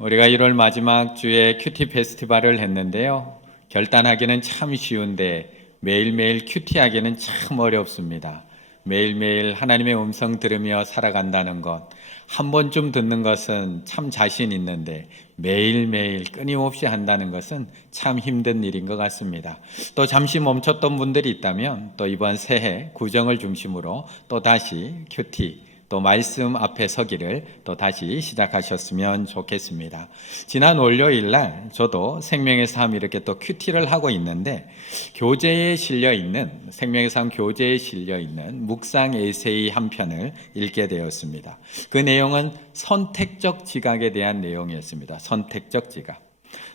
우리가 1월 마지막 주에 큐티 페스티벌을 했는데요. 결단하기는 참 쉬운데 매일매일 큐티하기는 참 어렵습니다. 매일매일 하나님의 음성 들으며 살아간다는 것, 한 번쯤 듣는 것은 참 자신 있는데 매일매일 끊임없이 한다는 것은 참 힘든 일인 것 같습니다. 또 잠시 멈췄던 분들이 있다면 또 이번 새해 구정을 중심으로 또 다시 큐티, 또 말씀 앞에 서기를 또 다시 시작하셨으면 좋겠습니다. 지난 월요일 날 저도 생명의 삶 이렇게 또 큐티를 하고 있는데 교재에 실려 있는 생명의 삶 교재에 실려 있는 묵상 에세이 한 편을 읽게 되었습니다. 그 내용은 선택적 지각에 대한 내용이었습니다. 선택적 지각.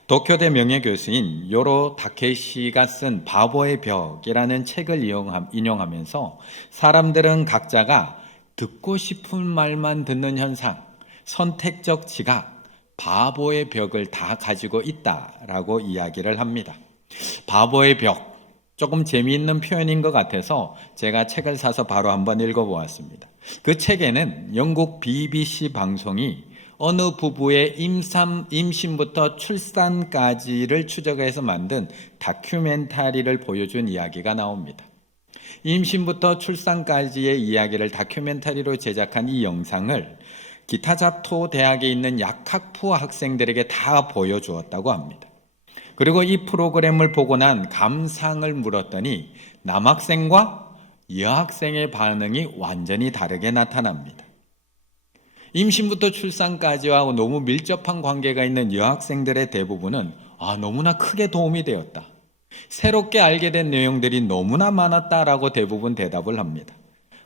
도쿄대 명예교수인 요로 다케시가 쓴 바보의 벽이라는 책을 인용하면서 사람들은 각자가 듣고 싶은 말만 듣는 현상, 선택적 지각, 바보의 벽을 다 가지고 있다라고 이야기를 합니다. 바보의 벽, 조금 재미있는 표현인 것 같아서 제가 책을 사서 바로 한번 읽어보았습니다. 그 책에는 영국 BBC 방송이 어느 부부의 임신부터 출산까지를 추적해서 만든 다큐멘터리를 보여준 이야기가 나옵니다. 임신부터 출산까지의 이야기를 다큐멘터리로 제작한 이 영상을 기타자토 대학에 있는 약학부 학생들에게 다 보여주었다고 합니다. 그리고 이 프로그램을 보고 난 감상을 물었더니 남학생과 여학생의 반응이 완전히 다르게 나타납니다. 임신부터 출산까지와 너무 밀접한 관계가 있는 여학생들의 대부분은 너무나 크게 도움이 되었다. 새롭게 알게 된 내용들이 너무나 많았다라고 대부분 대답을 합니다.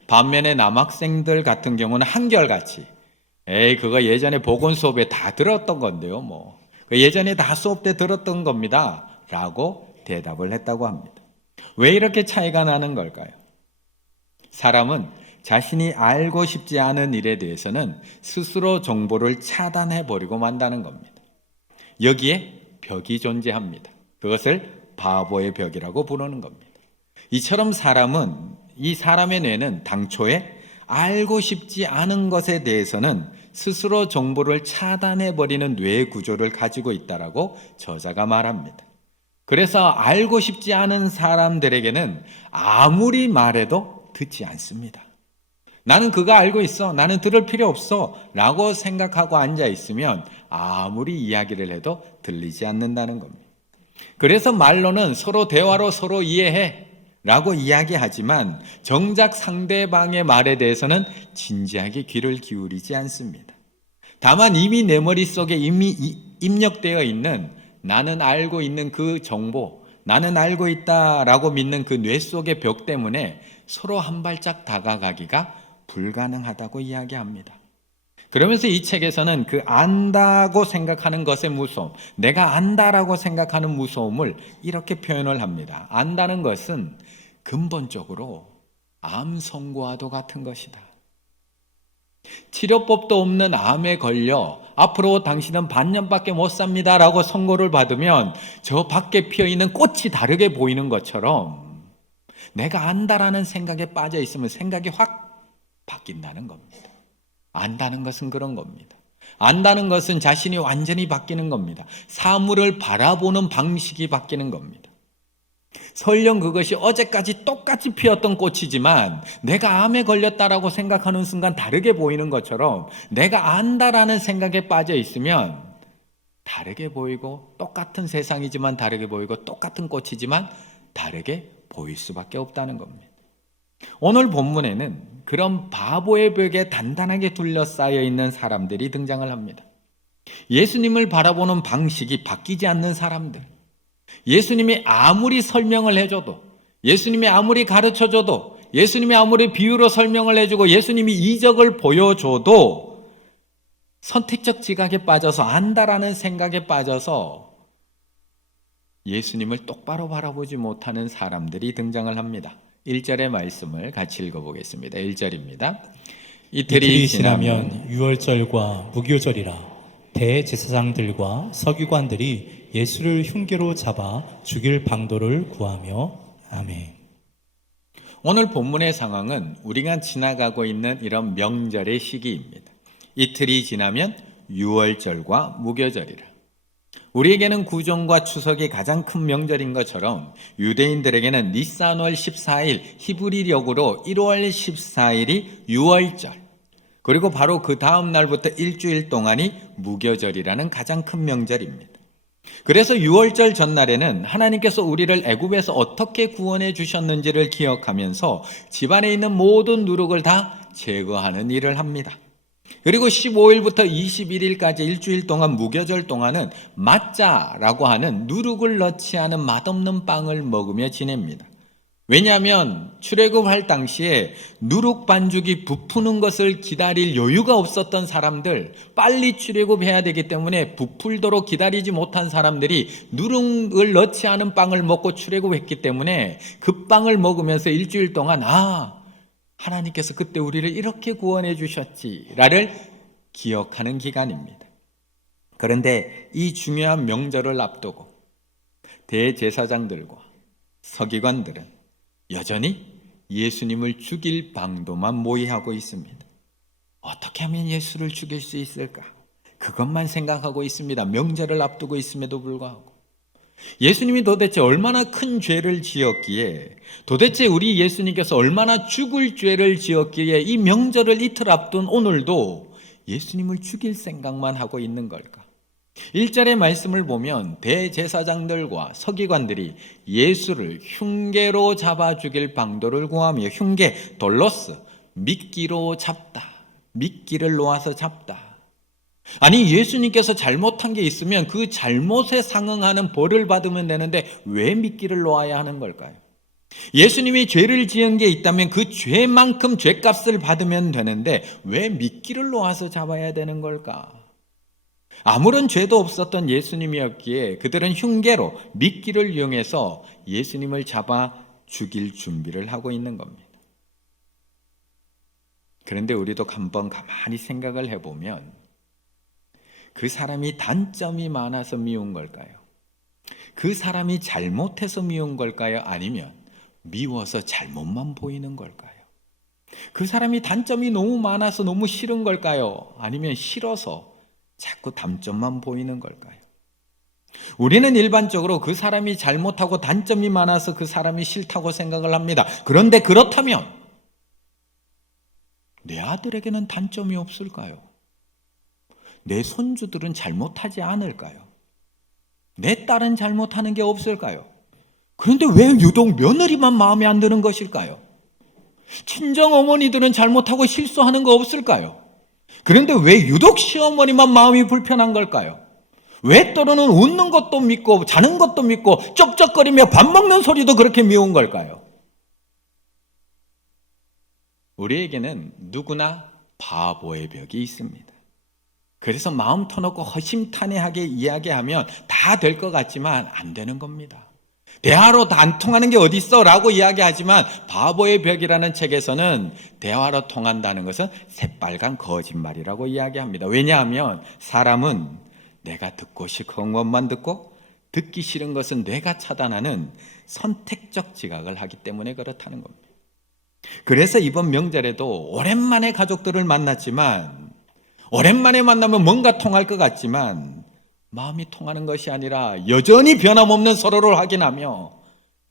반면에 남학생들 같은 경우는 한결같이 그거 예전에 보건 수업에 다 들었던 건데요. 예전에 다 수업 때 들었던 겁니다. 라고 대답을 했다고 합니다. 왜 이렇게 차이가 나는 걸까요? 사람은 자신이 알고 싶지 않은 일에 대해서는 스스로 정보를 차단해버리고 만다는 겁니다. 여기에 벽이 존재합니다. 그것을 바보의 벽이라고 부르는 겁니다. 이처럼 이 사람의 뇌는 당초에 알고 싶지 않은 것에 대해서는 스스로 정보를 차단해버리는 뇌 구조를 가지고 있다라고 저자가 말합니다. 그래서 알고 싶지 않은 사람들에게는 아무리 말해도 듣지 않습니다. 나는 그거 알고 있어. 나는 들을 필요 없어. 라고 생각하고 앉아 있으면 아무리 이야기를 해도 들리지 않는다는 겁니다. 그래서 말로는 서로 대화로 서로 이해해 라고 이야기하지만 정작 상대방의 말에 대해서는 진지하게 귀를 기울이지 않습니다. 다만 이미 내 머릿속에 이미 입력되어 있는 나는 알고 있는 그 정보, 나는 알고 있다라고 믿는 그 뇌 속의 벽 때문에 서로 한 발짝 다가가기가 불가능하다고 이야기합니다. 그러면서 이 책에서는 그 안다고 생각하는 것의 무서움, 내가 안다라고 생각하는 무서움을 이렇게 표현을 합니다. 안다는 것은 근본적으로 암 선고와도 같은 것이다. 치료법도 없는 암에 걸려 앞으로 당신은 반년밖에 못 삽니다라고 선고를 받으면 저 밖에 피어있는 꽃이 다르게 보이는 것처럼 내가 안다라는 생각에 빠져 있으면 생각이 확 바뀐다는 겁니다. 안다는 것은 그런 겁니다. 안다는 것은 자신이 완전히 바뀌는 겁니다. 사물을 바라보는 방식이 바뀌는 겁니다. 설령 그것이 어제까지 똑같이 피었던 꽃이지만 내가 암에 걸렸다라고 생각하는 순간 다르게 보이는 것처럼 내가 안다라는 생각에 빠져 있으면 다르게 보이고 똑같은 세상이지만 다르게 보이고 똑같은 꽃이지만 다르게 보일 수밖에 없다는 겁니다. 오늘 본문에는 그런 바보의 벽에 단단하게 둘러싸여 있는 사람들이 등장을 합니다. 예수님을 바라보는 방식이 바뀌지 않는 사람들. 예수님이 아무리 설명을 해줘도, 예수님이 아무리 가르쳐줘도, 예수님이 아무리 비유로 설명을 해주고, 예수님이 이적을 보여줘도 선택적 지각에 빠져서 안다라는 생각에 빠져서 예수님을 똑바로 바라보지 못하는 사람들이 등장을 합니다. 1절의 말씀을 같이 읽어보겠습니다. 1절입니다. 이틀이 지나면 유월절과 무교절이라 대제사장들과 서기관들이 예수를 흉계로 잡아 죽일 방도를 구하며 아멘. 오늘 본문의 상황은 우리가 지나가고 있는 이런 명절의 시기입니다. 이틀이 지나면 유월절과 무교절이라. 우리에게는 구종과 추석이 가장 큰 명절인 것처럼 유대인들에게는 니산월 14일 히브리력으로 1월 14일이 유월절, 그리고 바로 그 다음 날부터 일주일 동안이 무교절이라는 가장 큰 명절입니다. 그래서 유월절 전날에는 하나님께서 우리를 애굽에서 어떻게 구원해 주셨는지를 기억하면서 집안에 있는 모든 누룩을 다 제거하는 일을 합니다. 그리고 15일부터 21일까지 일주일 동안 무교절 동안은 마짜라고 하는 누룩을 넣지 않은 맛없는 빵을 먹으며 지냅니다. 왜냐하면 출애굽할 당시에 누룩 반죽이 부푸는 것을 기다릴 여유가 없었던 사람들, 빨리 출애굽해야 되기 때문에 부풀도록 기다리지 못한 사람들이 누룩을 넣지 않은 빵을 먹고 출애굽했기 때문에 그 빵을 먹으면서 일주일 동안 하나님께서 그때 우리를 이렇게 구원해 주셨지라를 기억하는 기간입니다. 그런데 이 중요한 명절을 앞두고 대제사장들과 서기관들은 여전히 예수님을 죽일 방도만 모의하고 있습니다. 어떻게 하면 예수를 죽일 수 있을까? 그것만 생각하고 있습니다. 명절을 앞두고 있음에도 불구하고. 예수님이 도대체 얼마나 큰 죄를 지었기에, 도대체 우리 예수님께서 얼마나 죽을 죄를 지었기에 이 명절을 이틀 앞둔 오늘도 예수님을 죽일 생각만 하고 있는 걸까? 1절의 말씀을 보면 대제사장들과 서기관들이 예수를 흉계로 잡아 죽일 방도를 구하며, 흉계, 돌로스, 미끼로 잡다, 미끼를 놓아서 잡다. 아니, 예수님께서 잘못한 게 있으면 그 잘못에 상응하는 벌을 받으면 되는데 왜 미끼를 놓아야 하는 걸까요? 예수님이 죄를 지은 게 있다면 그 죄만큼 죄값을 받으면 되는데 왜 미끼를 놓아서 잡아야 되는 걸까? 아무런 죄도 없었던 예수님이었기에 그들은 흉계로, 미끼를 이용해서 예수님을 잡아 죽일 준비를 하고 있는 겁니다. 그런데 우리도 한번 가만히 생각을 해보면 그 사람이 단점이 많아서 미운 걸까요? 그 사람이 잘못해서 미운 걸까요? 아니면 미워서 잘못만 보이는 걸까요? 그 사람이 단점이 너무 많아서 너무 싫은 걸까요? 아니면 싫어서 자꾸 단점만 보이는 걸까요? 우리는 일반적으로 그 사람이 잘못하고 단점이 많아서 그 사람이 싫다고 생각을 합니다. 그런데 그렇다면 내 아들에게는 단점이 없을까요? 내 손주들은 잘못하지 않을까요? 내 딸은 잘못하는 게 없을까요? 그런데 왜 유독 며느리만 마음에 안 드는 것일까요? 친정 어머니들은 잘못하고 실수하는 거 없을까요? 그런데 왜 유독 시어머니만 마음이 불편한 걸까요? 왜 때로는 웃는 것도 믿고 자는 것도 믿고 쩝쩝거리며 밥 먹는 소리도 그렇게 미운 걸까요? 우리에게는 누구나 바보의 벽이 있습니다. 그래서 마음 터놓고 허심탄회하게 이야기하면 다 될 것 같지만 안 되는 겁니다. 대화로 다 안 통하는 게 어디 있어? 라고 이야기하지만 바보의 벽이라는 책에서는 대화로 통한다는 것은 새빨간 거짓말이라고 이야기합니다. 왜냐하면 사람은 내가 듣고 싶은 것만 듣고 듣기 싫은 것은 뇌가 차단하는 선택적 지각을 하기 때문에 그렇다는 겁니다. 그래서 이번 명절에도 오랜만에 가족들을 만났지만, 오랜만에 만나면 뭔가 통할 것 같지만 마음이 통하는 것이 아니라 여전히 변함없는 서로를 확인하며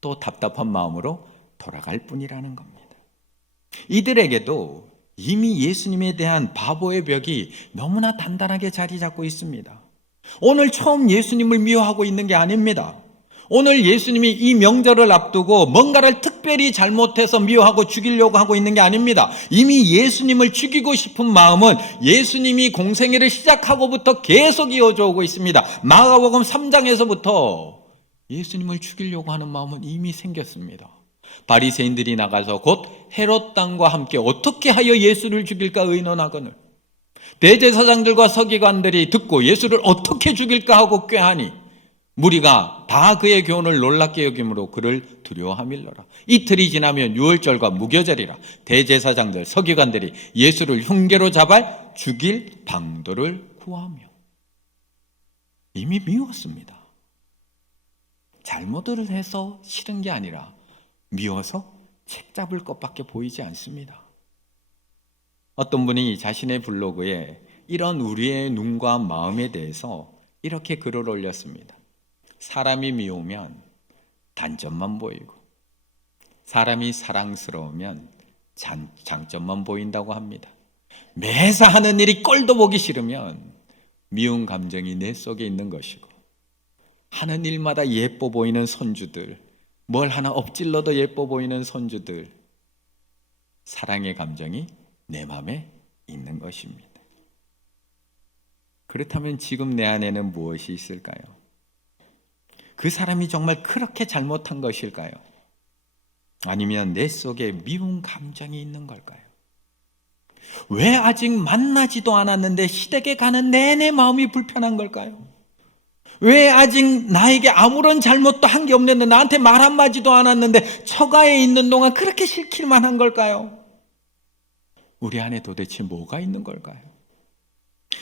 또 답답한 마음으로 돌아갈 뿐이라는 겁니다. 이들에게도 이미 예수님에 대한 바보의 벽이 너무나 단단하게 자리 잡고 있습니다. 오늘 처음 예수님을 미워하고 있는 게 아닙니다. 오늘 예수님이 이 명절을 앞두고 뭔가를 특별히 잘못해서 미워하고 죽이려고 하고 있는 게 아닙니다. 이미 예수님을 죽이고 싶은 마음은 예수님이 공생애를 시작하고부터 계속 이어져 오고 있습니다. 마가복음 3장에서부터 예수님을 죽이려고 하는 마음은 이미 생겼습니다. 바리새인들이 나가서 곧 헤롯 당과 함께 어떻게 하여 예수를 죽일까 의논하거늘, 대제사장들과 서기관들이 듣고 예수를 어떻게 죽일까 하고 꾀하니 무리가 다 그의 교훈을 놀랍게 여김으로 그를 두려워함일러라. 이틀이 지나면 유월절과 무교절이라. 대제사장들, 서기관들이 예수를 흉계로 잡아 죽일 방도를 구하며. 이미 미웠습니다. 잘못을 해서 싫은 게 아니라 미워서 책 잡을 것밖에 보이지 않습니다. 어떤 분이 자신의 블로그에 이런 우리의 눈과 마음에 대해서 이렇게 글을 올렸습니다. 사람이 미우면 단점만 보이고 사람이 사랑스러우면 장점만 보인다고 합니다. 매사 하는 일이 꼴도 보기 싫으면 미운 감정이 내 속에 있는 것이고, 하는 일마다 예뻐 보이는 손주들, 뭘 하나 엎질러도 예뻐 보이는 손주들, 사랑의 감정이 내 마음에 있는 것입니다. 그렇다면 지금 내 안에는 무엇이 있을까요? 그 사람이 정말 그렇게 잘못한 것일까요? 아니면 내 속에 미운 감정이 있는 걸까요? 왜 아직 만나지도 않았는데 시댁에 가는 내내 마음이 불편한 걸까요? 왜 아직 나에게 아무런 잘못도 한 게 없는데 나한테 말 한마디도 않았는데 처가에 있는 동안 그렇게 싫기만 한 걸까요? 우리 안에 도대체 뭐가 있는 걸까요?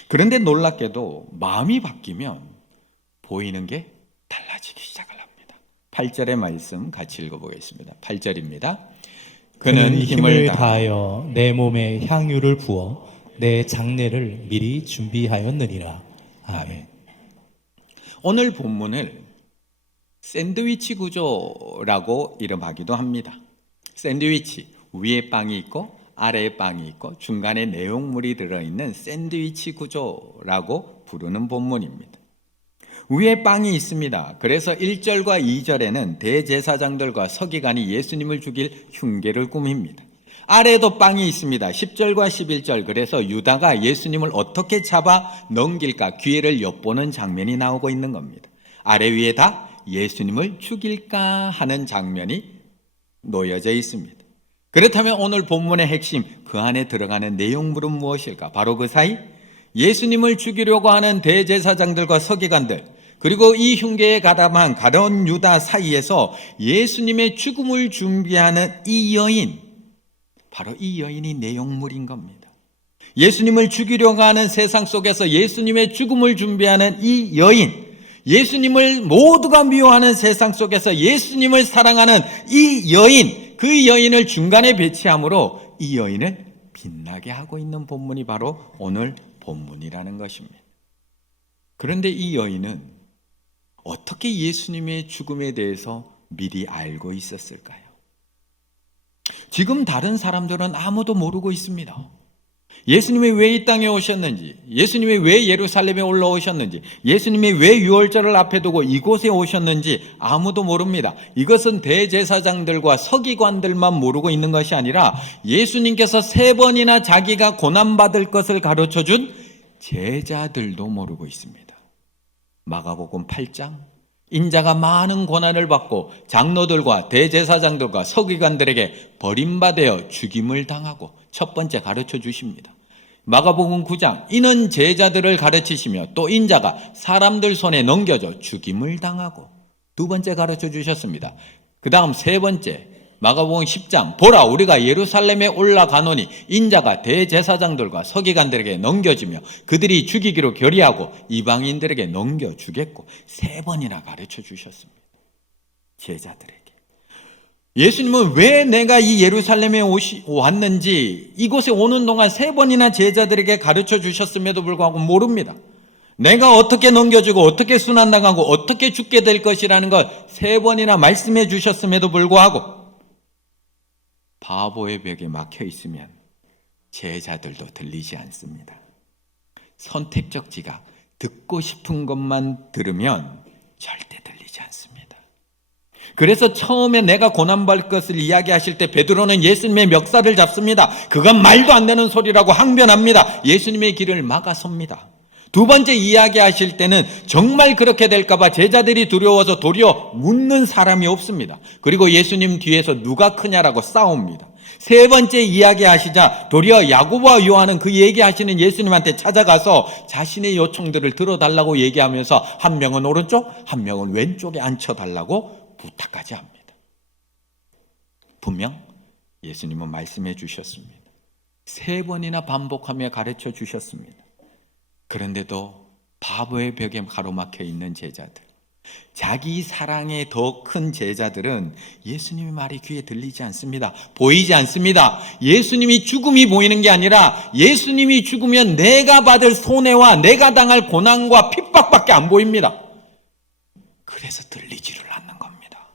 그런데 놀랍게도 마음이 바뀌면 보이는 게 달라지기 시작을 합니다. 8절의 말씀 같이 읽어보겠습니다. 8절입니다. 그는 힘을 다하여 내 몸에 향유를 부어 내 장례를 미리 준비하였느니라. 아멘. 오늘 본문을 샌드위치 구조라고 이름하기도 합니다. 샌드위치, 위에 빵이 있고 아래에 빵이 있고 중간에 내용물이 들어있는 샌드위치 구조라고 부르는 본문입니다. 위에 빵이 있습니다. 그래서 1절과 2절에는 대제사장들과 서기관이 예수님을 죽일 흉계를 꾸밉니다. 아래에도 빵이 있습니다. 10절과 11절, 그래서 유다가 예수님을 어떻게 잡아 넘길까 기회를 엿보는 장면이 나오고 있는 겁니다. 아래 위에 다 예수님을 죽일까 하는 장면이 놓여져 있습니다. 그렇다면 오늘 본문의 핵심, 그 안에 들어가는 내용물은 무엇일까? 바로 그 사이 예수님을 죽이려고 하는 대제사장들과 서기관들, 그리고 이 흉계에 가담한 가룟 유다 사이에서 예수님의 죽음을 준비하는 이 여인, 바로 이 여인이 내용물인 겁니다. 예수님을 죽이려고 하는 세상 속에서 예수님의 죽음을 준비하는 이 여인, 예수님을 모두가 미워하는 세상 속에서 예수님을 사랑하는 이 여인, 그 여인을 중간에 배치함으로 이 여인을 빛나게 하고 있는 본문이 바로 오늘 본문이라는 것입니다. 그런데 이 여인은 어떻게 예수님의 죽음에 대해서 미리 알고 있었을까요? 지금 다른 사람들은 아무도 모르고 있습니다. 예수님이 왜 이 땅에 오셨는지, 예수님이 왜 예루살렘에 올라오셨는지, 예수님이 왜 유월절을 앞에 두고 이곳에 오셨는지 아무도 모릅니다. 이것은 대제사장들과 서기관들만 모르고 있는 것이 아니라 예수님께서 3번이나 자기가 고난받을 것을 가르쳐준 제자들도 모르고 있습니다. 마가복음 8장, 인자가 많은 고난을 받고 장로들과 대제사장들과 서기관들에게 버림받아 죽임을 당하고 첫 번째 가르쳐 주십니다. 마가복음 9장, 이는 제자들을 가르치시며 또 인자가 사람들 손에 넘겨져 죽임을 당하고 두 번째 가르쳐 주셨습니다. 그 다음 세 번째, 마가복음 10장, 보라 우리가 예루살렘에 올라가노니 인자가 대제사장들과 서기관들에게 넘겨지며 그들이 죽이기로 결의하고 이방인들에게 넘겨주겠고 3번이나 가르쳐 주셨습니다. 제자들에게. 예수님은 왜 내가 이 예루살렘에 왔는지 이곳에 오는 동안 3번이나 제자들에게 가르쳐 주셨음에도 불구하고 모릅니다. 내가 어떻게 넘겨주고 어떻게 순환당하고 어떻게 죽게 될 것이라는 걸 3번이나 말씀해 주셨음에도 불구하고 바보의 벽에 막혀 있으면 제자들도 들리지 않습니다. 선택적 지각, 듣고 싶은 것만 들으면 절대 들리지 않습니다. 그래서 처음에 내가 고난받을 것을 이야기하실 때 베드로는 예수님의 멱살을 잡습니다. 그건 말도 안 되는 소리라고 항변합니다. 예수님의 길을 막아섭니다. 두 번째 이야기하실 때는 정말 그렇게 될까봐 제자들이 두려워서 도리어 묻는 사람이 없습니다. 그리고 예수님 뒤에서 누가 크냐라고 싸웁니다. 세 번째 이야기하시자 도리어 야고보와 요한은 그 얘기하시는 예수님한테 찾아가서 자신의 요청들을 들어달라고 얘기하면서 한 명은 오른쪽, 한 명은 왼쪽에 앉혀달라고 부탁까지 합니다. 분명 예수님은 말씀해 주셨습니다. 3번이나 반복하며 가르쳐 주셨습니다. 그런데도 바보의 벽에 가로막혀 있는 제자들, 자기 사랑에 더 큰 제자들은 예수님의 말이 귀에 들리지 않습니다. 보이지 않습니다. 예수님이 죽음이 보이는 게 아니라 예수님이 죽으면 내가 받을 손해와 내가 당할 고난과 핍박밖에 안 보입니다. 그래서 들리지를 않는 겁니다.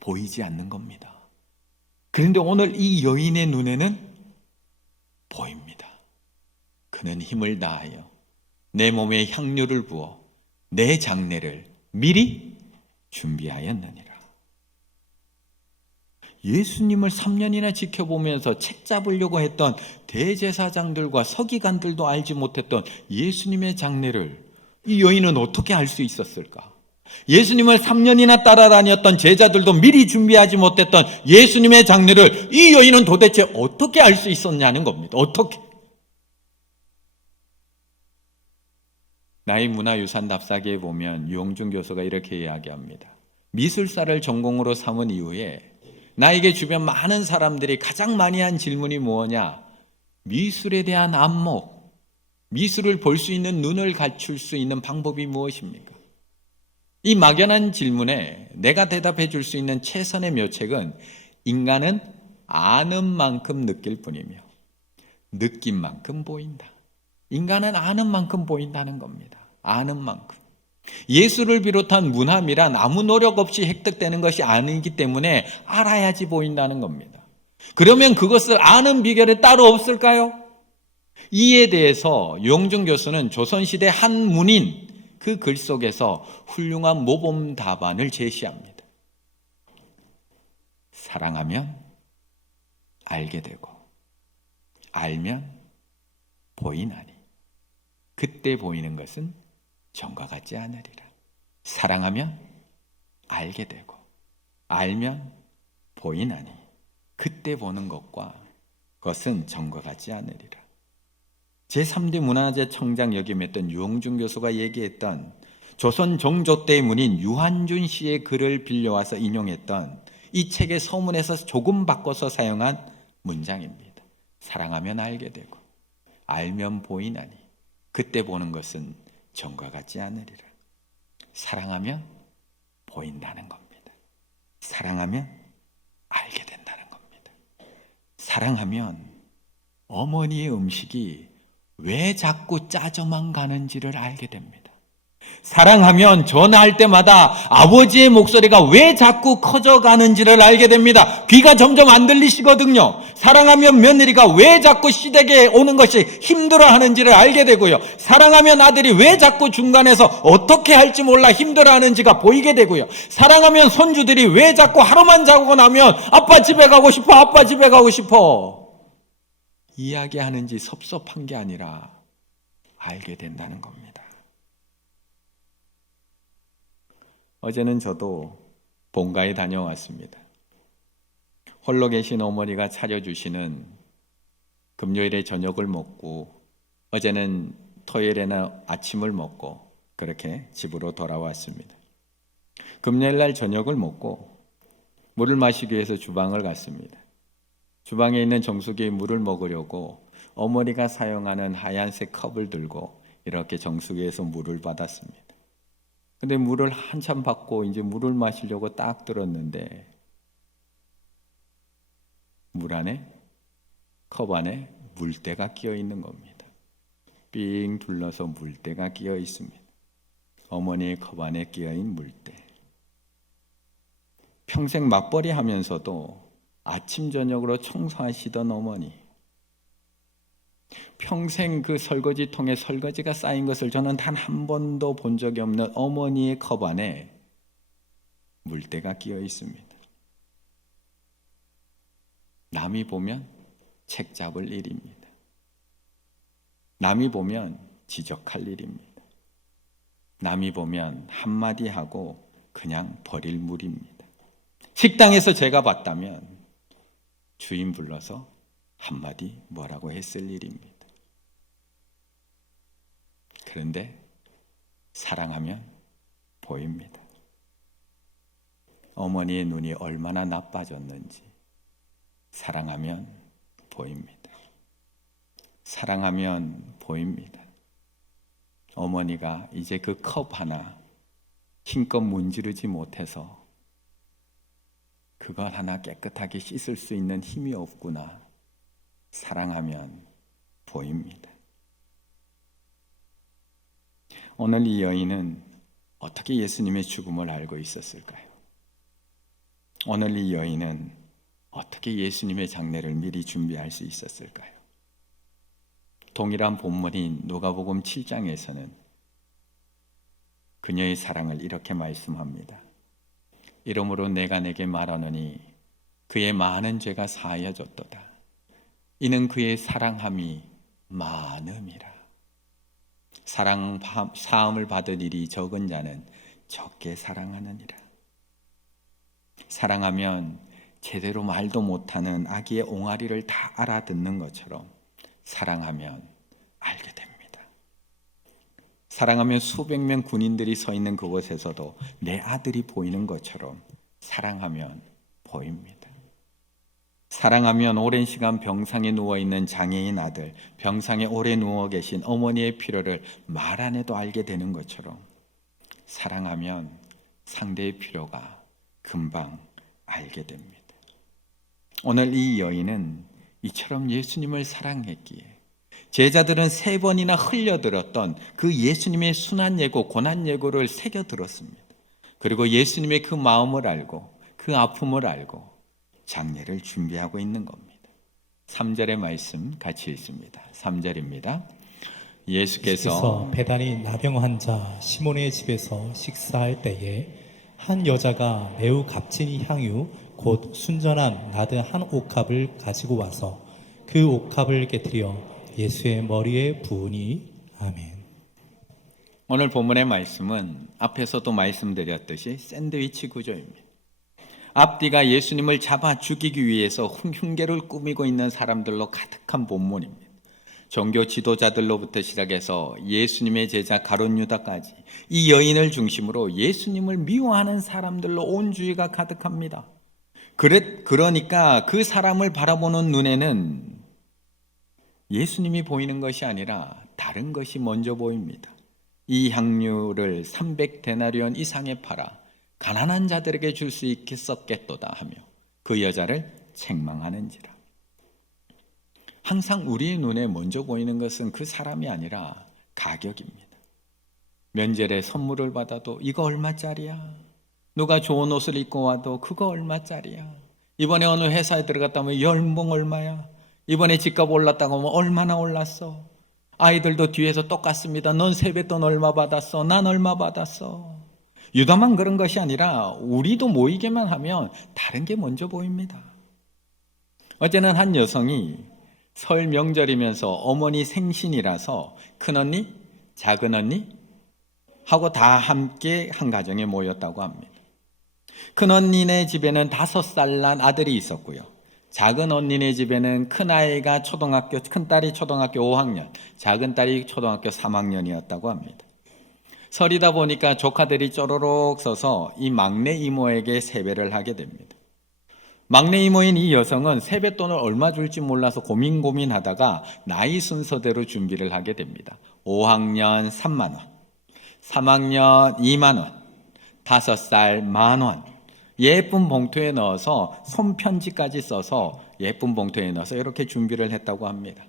보이지 않는 겁니다. 그런데 오늘 이 여인의 눈에는 보입니다. 그는 힘을 다하여 내 몸에 향유를 부어 내 장례를 미리 준비하였느니라. 예수님을 3년이나 지켜보면서 책 잡으려고 했던 대제사장들과 서기관들도 알지 못했던 예수님의 장례를 이 여인은 어떻게 알 수 있었을까? 예수님을 3년이나 따라다녔던 제자들도 미리 준비하지 못했던 예수님의 장례를 이 여인은 도대체 어떻게 알 수 있었냐는 겁니다. 어떻게? 나의 문화유산 답사기에 보면 유홍준 교수가 이렇게 이야기합니다. 미술사를 전공으로 삼은 이후에 나에게 주변 많은 사람들이 가장 많이 한 질문이 뭐냐? 미술에 대한 안목, 미술을 볼 수 있는 눈을 갖출 수 있는 방법이 무엇입니까? 이 막연한 질문에 내가 대답해 줄 수 있는 최선의 묘책은 인간은 아는 만큼 느낄 뿐이며 느낀 만큼 보인다. 인간은 아는 만큼 보인다는 겁니다. 아는 만큼. 예술을 비롯한 문화미란 아무 노력 없이 획득되는 것이 아니기 때문에 알아야지 보인다는 겁니다. 그러면 그것을 아는 비결이 따로 없을까요? 이에 대해서 유홍준 교수는 조선시대 한 문인 그 글 속에서 훌륭한 모범 답안을 제시합니다. 사랑하면 알게 되고 알면 보이나니 그때 보이는 것은 전과 같지 않으리라. 사랑하면 알게 되고 알면 보이나니 그때 보는 것과 그것은 전과 같지 않으리라. 제3대 문화재 청장 역임했던 유홍준 교수가 얘기했던 조선 정조 때의 문인 유한준 씨의 글을 빌려와서 인용했던 이 책의 서문에서 조금 바꿔서 사용한 문장입니다. 사랑하면 알게 되고 알면 보이나니 그때 보는 것은 전과 같지 않으리라. 사랑하면 보인다는 겁니다. 사랑하면 알게 된다는 겁니다. 사랑하면 어머니의 음식이 왜 자꾸 짜져만 가는지를 알게 됩니다. 사랑하면 전화할 때마다 아버지의 목소리가 왜 자꾸 커져가는지를 알게 됩니다. 귀가 점점 안 들리시거든요. 사랑하면 며느리가 왜 자꾸 시댁에 오는 것이 힘들어하는지를 알게 되고요. 사랑하면 아들이 왜 자꾸 중간에서 어떻게 할지 몰라 힘들어하는지가 보이게 되고요. 사랑하면 손주들이 왜 자꾸 하루만 자고 나면 아빠 집에 가고 싶어, 아빠 집에 가고 싶어 이야기하는지 섭섭한 게 아니라 알게 된다는 겁니다. 어제는 저도 본가에 다녀왔습니다. 홀로 계신 어머니가 차려주시는 금요일에 저녁을 먹고 어제는 토요일에는 아침을 먹고 그렇게 집으로 돌아왔습니다. 금요일날 저녁을 먹고 물을 마시기 위해서 주방을 갔습니다. 주방에 있는 정수기에 물을 먹으려고 어머니가 사용하는 하얀색 컵을 들고 이렇게 정수기에서 물을 받았습니다. 근데 물을 한참 받고 이제 물을 마시려고 딱 들었는데 물 안에 컵 안에 물때가 끼어 있는 겁니다. 삥 둘러서 물때가 끼어 있습니다. 어머니의 컵 안에 끼어 있는 물때. 평생 맞벌이 하면서도 아침 저녁으로 청소하시던 어머니. 평생 그 설거지통에 설거지가 쌓인 것을 저는 단 한 번도 본 적이 없는 어머니의 컵 안에 물때가 끼어 있습니다. 남이 보면 책 잡을 일입니다. 남이 보면 지적할 일입니다. 남이 보면 한마디 하고 그냥 버릴 물입니다. 식당에서 제가 봤다면 주인 불러서 한마디 뭐라고 했을 일입니다. 그런데 사랑하면 보입니다. 어머니의 눈이 얼마나 나빠졌는지 사랑하면 보입니다. 사랑하면 보입니다. 어머니가 이제 그 컵 하나 힘껏 문지르지 못해서 그것 하나 깨끗하게 씻을 수 있는 힘이 없구나. 사랑하면 보입니다. 오늘 이 여인은 어떻게 예수님의 죽음을 알고 있었을까요? 오늘 이 여인은 어떻게 예수님의 장례를 미리 준비할 수 있었을까요? 동일한 본문인 누가복음 7장에서는 그녀의 사랑을 이렇게 말씀합니다. 이러므로 내가 내게 말하노니 그의 많은 죄가 사하여졌도다. 이는 그의 사랑함이 많음이라. 사함을 받을 일이 적은 자는 적게 사랑하느니라. 사랑하면 제대로 말도 못하는 아기의 옹알이를 다 알아듣는 것처럼 사랑하면 알게 됩니다. 사랑하면 수백 명 군인들이 서 있는 그곳에서도 내 아들이 보이는 것처럼 사랑하면 보입니다. 사랑하면 오랜 시간 병상에 누워있는 장애인 아들, 병상에 오래 누워 계신 어머니의 필요를 말 안 해도 알게 되는 것처럼 사랑하면 상대의 필요가 금방 알게 됩니다. 오늘 이 여인은 이처럼 예수님을 사랑했기에 제자들은 3번이나 흘려들었던 그 예수님의 순한 예고, 고난 예고를 새겨들었습니다. 그리고 예수님의 그 마음을 알고 그 아픔을 알고 장례를 준비하고 있는 겁니다. 3절의 말씀 같이 읽습니다. 3절입니다. 예수께서 베다니 나병 환자 시몬의 집에서 식사할 때에 한 여자가 매우 값진 향유 곧 순전한 나드 한 옥합을 가지고 와서 그 옥합을 깨뜨려 예수의 머리에 부으니. 아멘. 오늘 본문의 말씀은 앞에서도 말씀드렸듯이 샌드위치 구조입니다. 앞뒤가 예수님을 잡아 죽이기 위해서 흉계를 꾸미고 있는 사람들로 가득한 본문입니다. 종교 지도자들로부터 시작해서 예수님의 제자 가룟 유다까지 이 여인을 중심으로 예수님을 미워하는 사람들로 온 주위가 가득합니다. 그러니까 그 사람을 바라보는 눈에는 예수님이 보이는 것이 아니라 다른 것이 먼저 보입니다. 이 향유를 300데나리온 이상에 팔아 가난한 자들에게 줄 수 있겠었겠도다 하며 그 여자를 책망하는지라. 항상 우리의 눈에 먼저 보이는 것은 그 사람이 아니라 가격입니다. 명절에 선물을 받아도 이거 얼마짜리야? 누가 좋은 옷을 입고 와도 그거 얼마짜리야? 이번에 어느 회사에 들어갔다 하면 연봉 얼마야? 이번에 집값 올랐다고 하면 얼마나 올랐어? 아이들도 뒤에서 똑같습니다. 넌 세뱃돈 얼마 받았어? 난 얼마 받았어? 유다만 그런 것이 아니라 우리도 모이게만 하면 다른 게 먼저 보입니다. 어제는 한 여성이 설 명절이면서 어머니 생신이라서 큰언니, 작은언니 하고 다 함께 한 가정에 모였다고 합니다. 큰언니네 집에는 5살 난 아들이 있었고요. 작은 언니네 집에는 큰아이가 큰딸이 초등학교 5학년, 작은 딸이 초등학교 3학년이었다고 합니다. 설이다 보니까 조카들이 쪼로록 서서 이 막내 이모에게 세배를 하게 됩니다. 막내 이모인 이 여성은 세뱃돈을 얼마 줄지 몰라서 고민하다가 나이 순서대로 준비를 하게 됩니다. 5학년 3만 원, 3학년 2만 원, 5살 10,000원, 예쁜 봉투에 넣어서 손편지까지 써서 예쁜 봉투에 넣어서 이렇게 준비를 했다고 합니다.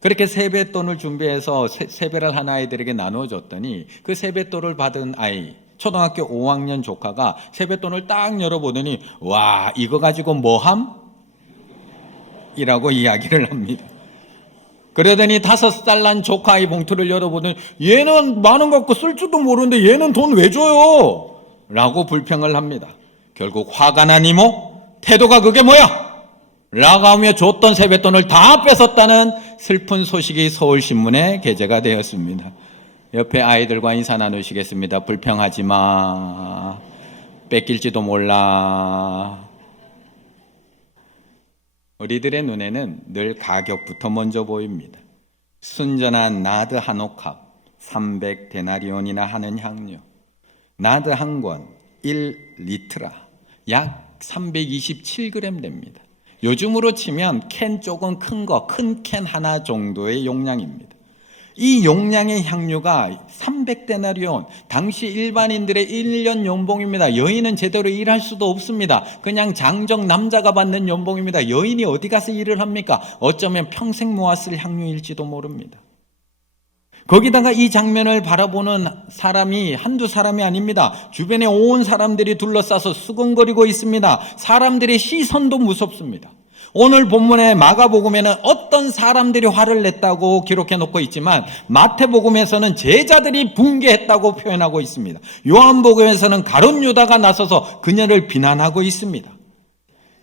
그렇게 세뱃돈을 준비해서 세배를 한 아이들에게 나눠줬더니 그 세뱃돈을 받은 아이, 초등학교 5학년 조카가 세뱃돈을 딱 열어보더니 와, 이거 가지고 뭐함? 이라고 이야기를 합니다. 그러더니 5살 난 조카의 봉투를 열어보더니 얘는 많은 거 갖고 쓸 줄도 모르는데 얘는 돈 왜 줘요? 라고 불평을 합니다. 결국 화가 난 이모, 태도가 그게 뭐야? 라고 하며 줬던 세뱃돈을 다 뺏었다는 슬픈 소식이 서울신문에 게재가 되었습니다. 옆에 아이들과 인사 나누시겠습니다. 불평하지 마. 뺏길지도 몰라. 우리들의 눈에는 늘 가격부터 먼저 보입니다. 순전한 나드 한 옥합 300데나리온이나 하는 향유, 나드 한 권 1리트라 약 327g 됩니다. 요즘으로 치면 캔 조금 큰 캔 하나 정도의 용량입니다. 이 용량의 향유가 300데나리온, 당시 일반인들의 1년 연봉입니다. 여인은 제대로 일할 수도 없습니다. 그냥 장정 남자가 받는 연봉입니다. 여인이 어디 가서 일을 합니까? 어쩌면 평생 모았을 향유일지도 모릅니다. 거기다가 이 장면을 바라보는 사람이 한두 사람이 아닙니다. 주변에 온 사람들이 둘러싸서 수근거리고 있습니다. 사람들의 시선도 무섭습니다. 오늘 본문의 마가복음에는 어떤 사람들이 화를 냈다고 기록해 놓고 있지만 마태복음에서는 제자들이 붕괴했다고 표현하고 있습니다. 요한복음에서는 가룟 유다가 나서서 그녀를 비난하고 있습니다.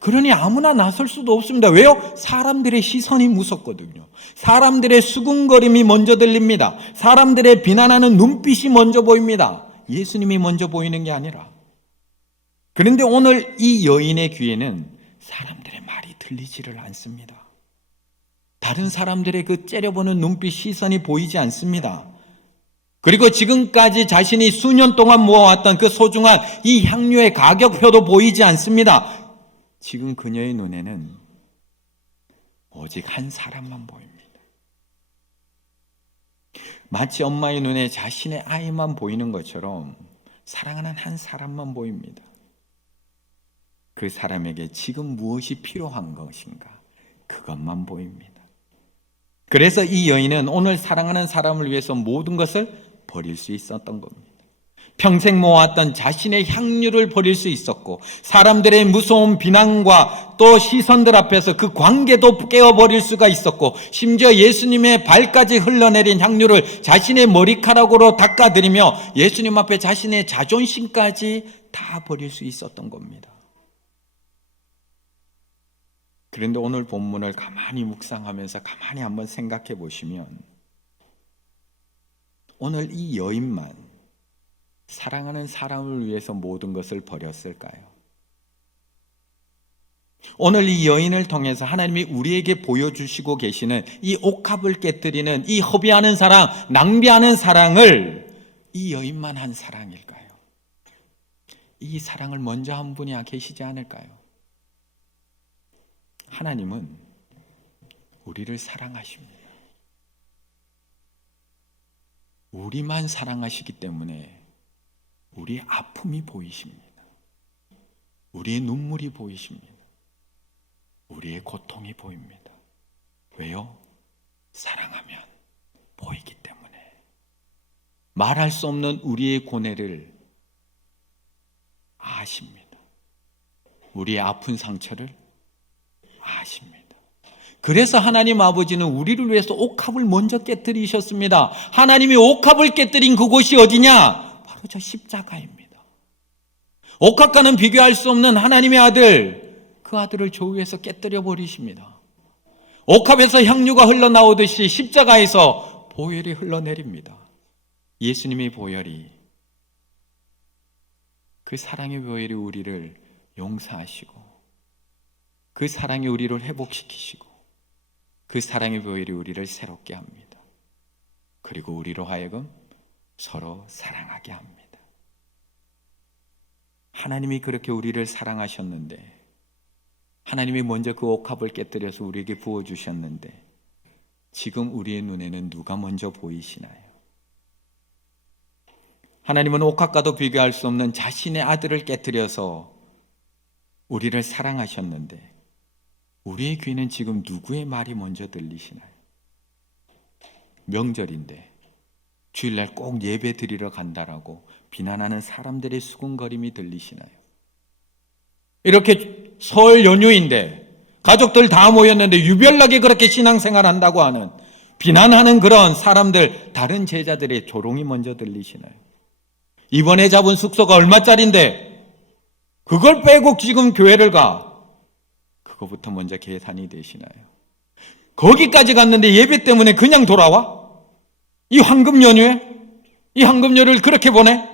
그러니 아무나 나설 수도 없습니다. 왜요? 사람들의 시선이 무섭거든요. 사람들의 수군거림이 먼저 들립니다. 사람들의 비난하는 눈빛이 먼저 보입니다. 예수님이 먼저 보이는 게 아니라. 그런데 오늘 이 여인의 귀에는 사람들의 말이 들리지를 않습니다. 다른 사람들의 그 째려보는 눈빛, 시선이 보이지 않습니다. 그리고 지금까지 자신이 수년 동안 모아왔던 그 소중한 이 향유의 가격표도 보이지 않습니다. 지금 그녀의 눈에는 오직 한 사람만 보입니다. 마치 엄마의 눈에 자신의 아이만 보이는 것처럼 사랑하는 한 사람만 보입니다. 그 사람에게 지금 무엇이 필요한 것인가? 그것만 보입니다. 그래서 이 여인은 오늘 사랑하는 사람을 위해서 모든 것을 버릴 수 있었던 겁니다. 평생 모았던 자신의 향유를 버릴 수 있었고 사람들의 무서운 비난과 또 시선들 앞에서 그 관계도 깨어버릴 수가 있었고 심지어 예수님의 발까지 흘러내린 향유를 자신의 머리카락으로 닦아드리며 예수님 앞에 자신의 자존심까지 다 버릴 수 있었던 겁니다. 그런데 오늘 본문을 가만히 묵상하면서 가만히 한번 생각해 보시면 오늘 이 여인만 사랑하는 사람을 위해서 모든 것을 버렸을까요? 오늘 이 여인을 통해서 하나님이 우리에게 보여주시고 계시는 이 옥합을 깨뜨리는 이 허비하는 사랑, 낭비하는 사랑을 이 여인만 한 사랑일까요? 이 사랑을 먼저 한 분이 계시지 않을까요? 하나님은 우리를 사랑하십니다. 우리만 사랑하시기 때문에 우리의 아픔이 보이십니다. 우리의 눈물이 보이십니다. 우리의 고통이 보입니다. 왜요? 사랑하면 보이기 때문에. 말할 수 없는 우리의 고뇌를 아십니다. 우리의 아픈 상처를 아십니다. 그래서 하나님 아버지는 우리를 위해서 옥합을 먼저 깨뜨리셨습니다. 하나님이 옥합을 깨뜨린 그곳이 어디냐? 바로 저 십자가입니다. 옥합과는 비교할 수 없는 하나님의 아들, 그 아들을 저 위에서 깨뜨려 버리십니다. 옥합에서 향유가 흘러나오듯이 십자가에서 보혈이 흘러내립니다. 예수님의 보혈이, 그 사랑의 보혈이 우리를 용서하시고 그 사랑이 우리를 회복시키시고 그 사랑의 보혈이 우리를 새롭게 합니다. 그리고 우리로 하여금 서로 사랑하게 합니다. 하나님이 그렇게 우리를 사랑하셨는데 하나님이 먼저 그 옥합을 깨뜨려서 우리에게 부어주셨는데 지금 우리의 눈에는 누가 먼저 보이시나요? 하나님은 옥합과도 비교할 수 없는 자신의 아들을 깨뜨려서 우리를 사랑하셨는데 우리의 귀는 지금 누구의 말이 먼저 들리시나요? 명절인데 주일날 꼭 예배 드리러 간다라고 비난하는 사람들의 수군거림이 들리시나요? 이렇게 설 연휴인데 가족들 다 모였는데 유별나게 그렇게 신앙생활 한다고 하는 비난하는 그런 사람들, 다른 제자들의 조롱이 먼저 들리시나요? 이번에 잡은 숙소가 얼마짜린데 그걸 빼고 지금 교회를 가. 그거부터 먼저 계산이 되시나요? 거기까지 갔는데 예배 때문에 그냥 돌아와? 이 황금 연휴에? 이 황금 연휴를 그렇게 보내?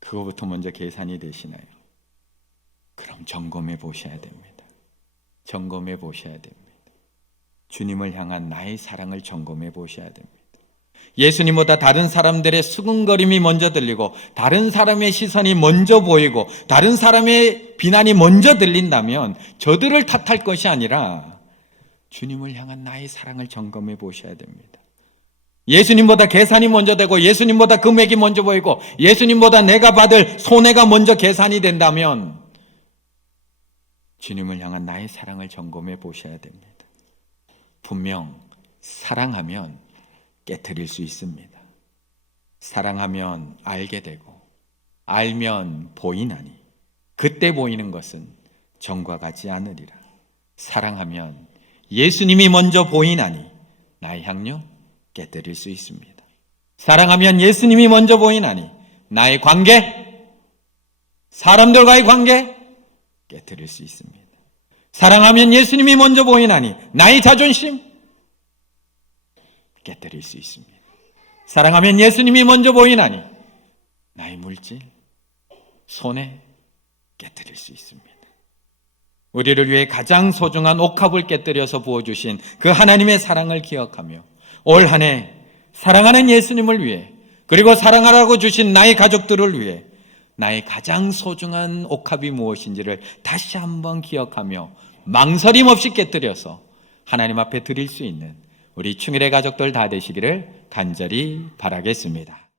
그거부터 먼저 계산이 되시나요? 그럼 점검해 보셔야 됩니다. 점검해 보셔야 됩니다. 주님을 향한 나의 사랑을 점검해 보셔야 됩니다. 예수님보다 다른 사람들의 수근거림이 먼저 들리고 다른 사람의 시선이 먼저 보이고 다른 사람의 비난이 먼저 들린다면 저들을 탓할 것이 아니라 주님을 향한 나의 사랑을 점검해 보셔야 됩니다. 예수님보다 계산이 먼저 되고 예수님보다 금액이 먼저 보이고 예수님보다 내가 받을 손해가 먼저 계산이 된다면 주님을 향한 나의 사랑을 점검해 보셔야 됩니다. 분명 사랑하면 깨트릴 수 있습니다. 사랑하면 알게 되고 알면 보이나니 그때 보이는 것은 전과 같지 않으리라. 사랑하면 예수님이 먼저 보이나니 나의 향유 깨뜨릴 수 있습니다. 사랑하면 예수님이 먼저 보이나니 나의 관계, 사람들과의 관계 깨뜨릴 수 있습니다. 사랑하면 예수님이 먼저 보이나니 나의 자존심 깨뜨릴 수 있습니다. 사랑하면 예수님이 먼저 보이나니 나의 물질, 손해 깨뜨릴 수 있습니다. 우리를 위해 가장 소중한 옥합을 깨뜨려서 부어주신 그 하나님의 사랑을 기억하며 올 한 해 사랑하는 예수님을 위해 그리고 사랑하라고 주신 나의 가족들을 위해 나의 가장 소중한 옥합이 무엇인지를 다시 한번 기억하며 망설임 없이 깨뜨려서 하나님 앞에 드릴 수 있는 우리 충일의 가족들 다 되시기를 간절히 바라겠습니다.